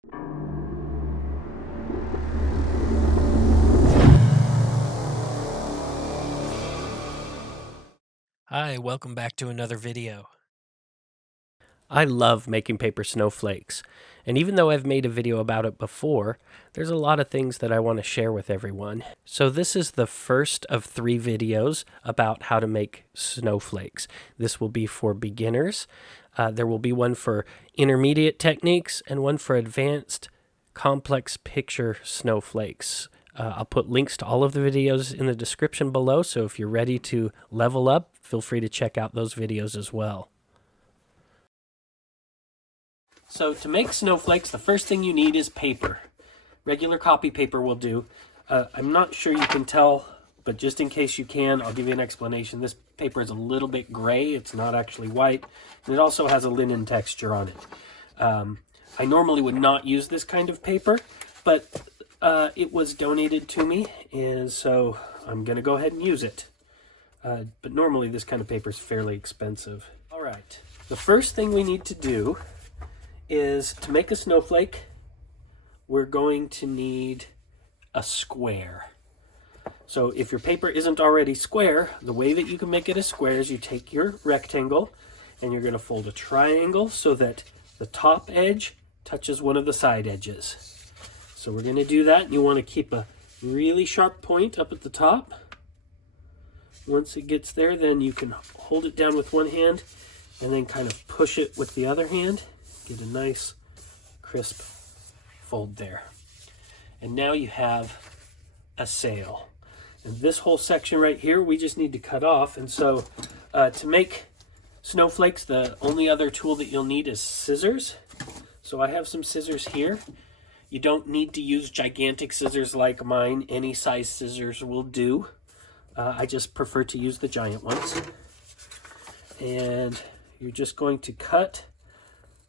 Hi, welcome back to another video. I love making paper snowflakes, and even though I've made a video about it before, there's a lot of things that I want to share with everyone. So this is the first of 3 videos about how to make snowflakes. This will be for beginners. There will be one for intermediate techniques and one for advanced complex picture snowflakes. I'll put links to all of the videos in the description below, so if you're ready to level up, feel free to check out those videos as well. So to make snowflakes, the first thing you need is paper. Regular copy paper will do. I'm not sure you can tell, but just in case you can, I'll give you an explanation. This paper is a little bit gray. It's not actually white, and it also has a linen texture on it. I normally would not use this kind of paper, but it was donated to me, and so I'm going to go ahead and use it. But normally this kind of paper is fairly expensive. All right, the first thing we need to do is to make a snowflake, we're going to need a square. So if your paper isn't already square, the way that you can make it a square is you take your rectangle and you're going to fold a triangle so that the top edge touches one of the side edges. So we're going to do that. You want to keep a really sharp point up at the top. Once it gets there, then you can hold it down with one hand and then kind of push it with the other hand. Get a nice crisp fold there. And now you have a sail. And this whole section right here, we just need to cut off. And so to make snowflakes, the only other tool that you'll need is scissors. So I have some scissors here. You don't need to use gigantic scissors like mine. Any size scissors will do. I just prefer to use the giant ones. And you're just going to cut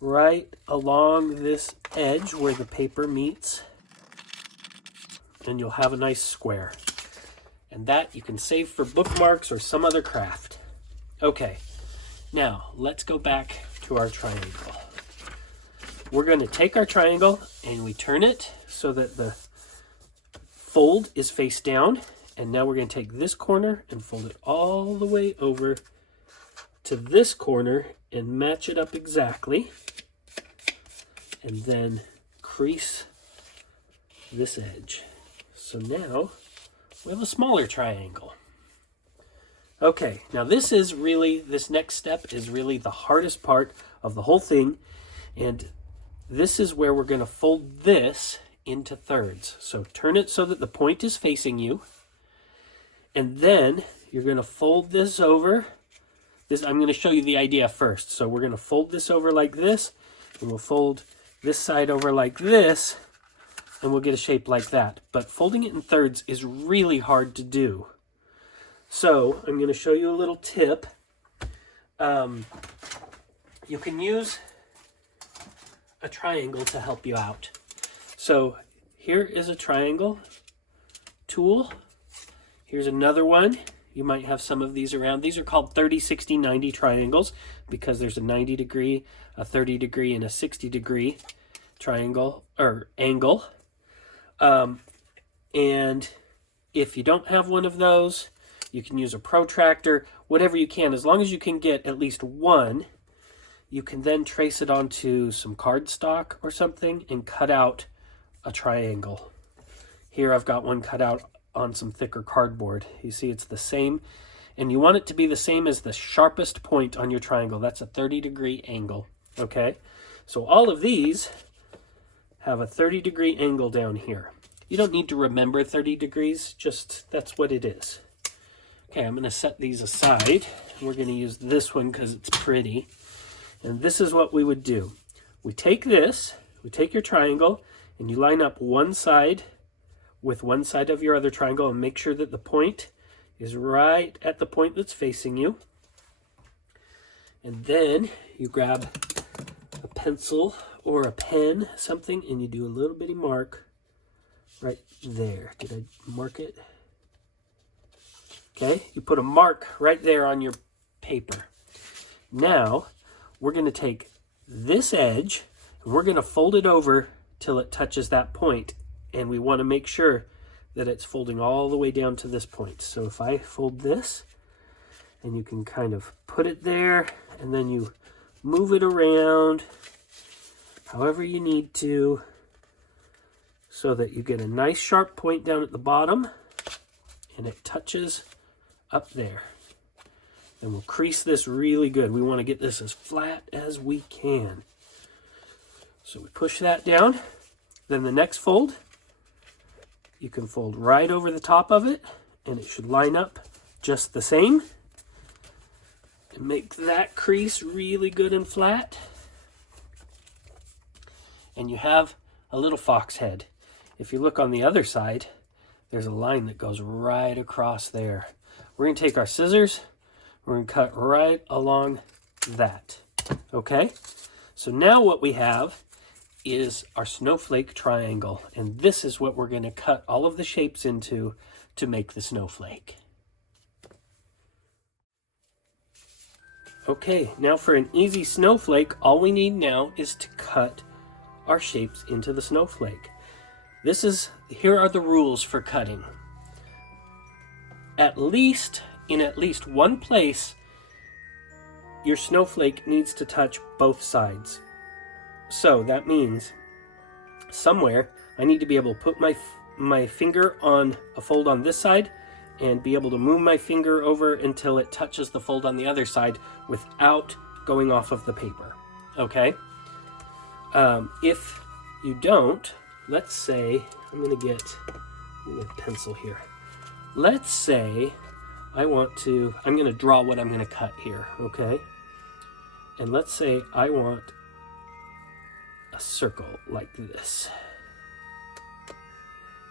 right along this edge where the paper meets, and you'll have a nice square. And that you can save for bookmarks or some other craft. Okay, now let's go back to our triangle. We're going to take our triangle and we turn it so that the fold is face down. And now we're going to take this corner and fold it all the way over to this corner and match it up exactly. And then crease this edge. So now we have a smaller triangle. Okay, now this next step is really the hardest part of the whole thing. And this is where we're going to fold this into thirds. So turn it so that the point is facing you. And then you're going to fold this over. I'm going to show you the idea first. So we're going to fold this over like this, and we'll fold this side over like this, and we'll get a shape like that. But folding it in thirds is really hard to do. So I'm going to show you a little tip. You can use a triangle to help you out. So here is a triangle tool. Here's another one. You might have some of these around. These are called 30, 60, 90 triangles because there's a 90 degree, a 30 degree, and a 60 degree triangle or angle. And if you don't have one of those, you can use a protractor, whatever you can. As long as you can get at least one, you can then trace it onto some cardstock or something and cut out a triangle. Here I've got one cut out on some thicker cardboard. You see it's the same, and you want it to be the same as the sharpest point on your triangle. That's a 30-degree angle. Okay, so all of these have a 30-degree angle down here. You don't need to remember 30 degrees, just that's what it is. Okay, I'm going to set these aside. We're going to use this one because it's pretty. And this is what we would do. We take this, we take your triangle, and you line up one side with one side of your other triangle and make sure that the point is right at the point that's facing you. And then you grab a pencil or a pen, something, and you do a little bitty mark right there. Did I mark it? Okay, you put a mark right there on your paper. Now, we're going to take this edge and we're going to fold it over till it touches that point. And we want to make sure that it's folding all the way down to this point. So if I fold this, and you can kind of put it there, and then you move it around however you need to, so that you get a nice sharp point down at the bottom, and it touches up there. And we'll crease this really good. We want to get this as flat as we can. So we push that down. Then the next fold, you can fold right over the top of it, and it should line up just the same. And make that crease really good and flat. And you have a little fox head. If you look on the other side, there's a line that goes right across there. We're going to take our scissors, we're going to cut right along that. Okay? So now what we have is our snowflake triangle, and this is what we're going to cut all of the shapes into to make the snowflake. Okay, now for an easy snowflake, all we need now is to cut our shapes into the snowflake. Here are the rules for cutting. In at least one place, your snowflake needs to touch both sides. So that means somewhere I need to be able to put my finger on a fold on this side and be able to move my finger over until it touches the fold on the other side without going off of the paper. Okay? If you don't, let's say, I'm going to get a pencil here. Let's say I'm going to draw what I'm going to cut here, okay? And let's say I want a circle like this.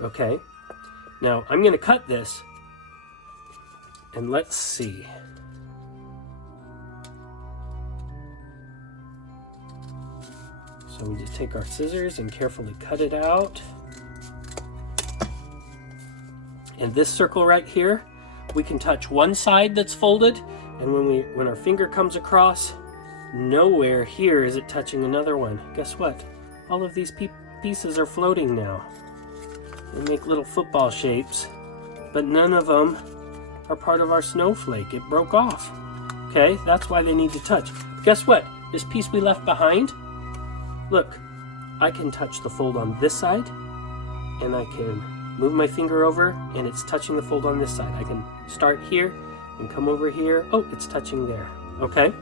Okay? Now, I'm going to cut this, and let's see. So we just take our scissors and carefully cut it out. And this circle right here, we can touch one side that's folded, and when our finger comes across, nowhere here is it touching another one. Guess what? All of these pieces are floating now. They make little football shapes, but none of them are part of our snowflake. It broke off. Okay, that's why they need to touch. Guess what? This piece we left behind, look, I can touch the fold on this side, and I can move my finger over, and it's touching the fold on this side. I can start here and come over here. Oh, it's touching there. Okay?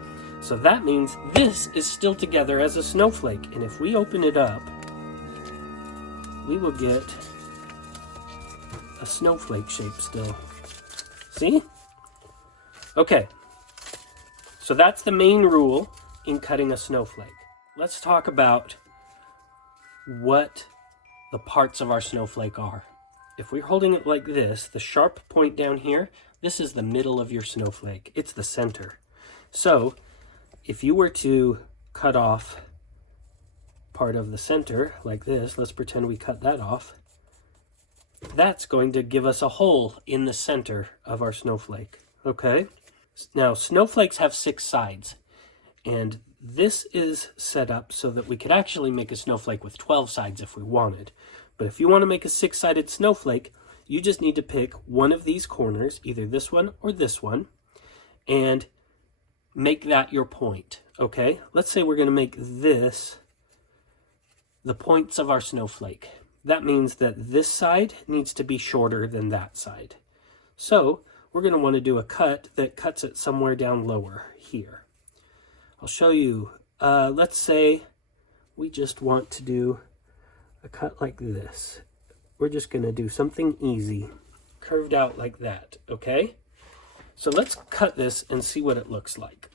So that means this is still together as a snowflake. And if we open it up, we will get a snowflake shape still. See? Okay. So that's the main rule in cutting a snowflake. Let's talk about what the parts of our snowflake are. If we're holding it like this, the sharp point down here, this is the middle of your snowflake. It's the center. So if you were to cut off part of the center like this, let's pretend we cut that off, that's going to give us a hole in the center of our snowflake. Okay? Now, snowflakes have 6 sides, and this is set up so that we could actually make a snowflake with 12 sides if we wanted. But if you want to make a 6-sided snowflake, you just need to pick one of these corners, either this one or this one, and make that your point, okay? Let's say we're going to make this the points of our snowflake. That means that this side needs to be shorter than that side. So we're going to want to do a cut that cuts it somewhere down lower here. I'll show you. Let's say we just want to do a cut like this. We're just going to do something easy, curved out like that, okay? So let's cut this and see what it looks like.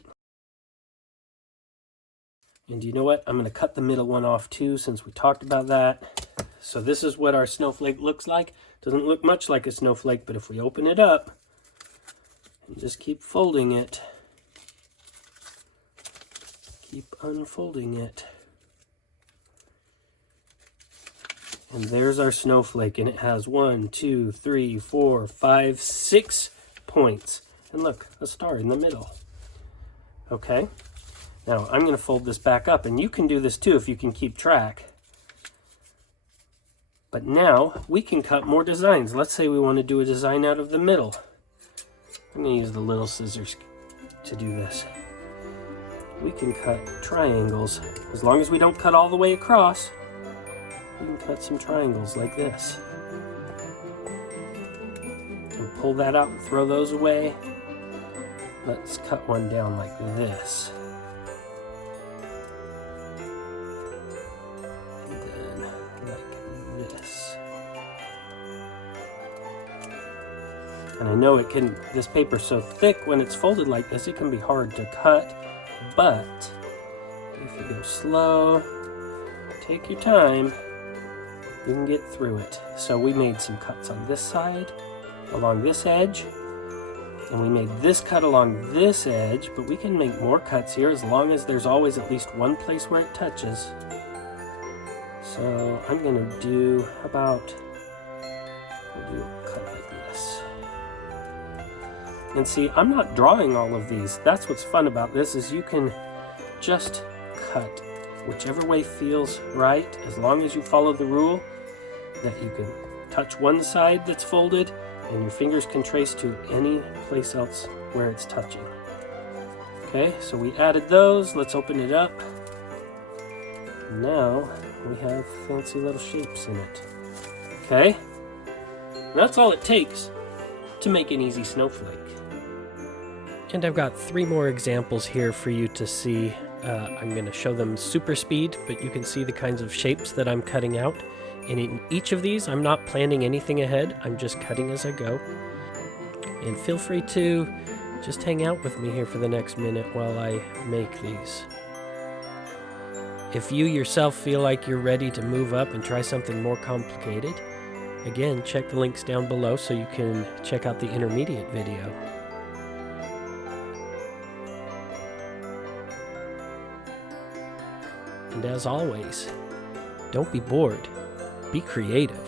And you know what? I'm going to cut the middle one off too, since we talked about that. So this is what our snowflake looks like. Doesn't look much like a snowflake, but if we open it up and just keep folding it, keep unfolding it, and there's our snowflake, and it has 1, 2, 3, 4, 5, 6 points. And look, a star in the middle. Okay? Now, I'm going to fold this back up, and you can do this too if you can keep track. But now we can cut more designs. Let's say we want to do a design out of the middle. I'm going to use the little scissors to do this. We can cut triangles. As long as we don't cut all the way across, we can cut some triangles like this. And pull that out and throw those away. Let's cut one down like this. And then like this. And I know this paper's so thick when it's folded like this, it can be hard to cut, but if you go slow, take your time, you can get through it. So we made some cuts on this side, along this edge, and we made this cut along this edge, but we can make more cuts here as long as there's always at least one place where it touches. So I'm gonna do, we'll do a cut like this. And see, I'm not drawing all of these. That's what's fun about this, is you can just cut whichever way feels right, as long as you follow the rule that you can touch one side that's folded and your fingers can trace to any place else where it's touching. Okay, so we added those. Let's open it up. Now we have fancy little shapes in it. Okay, that's all it takes to make an easy snowflake. And I've got 3 more examples here for you to see. I'm going to show them super speed, but you can see the kinds of shapes that I'm cutting out. And in each of these, I'm not planning anything ahead. I'm just cutting as I go. And feel free to just hang out with me here for the next minute while I make these. If you yourself feel like you're ready to move up and try something more complicated, again, check the links down below so you can check out the intermediate video. And as always, don't be bored. Be creative.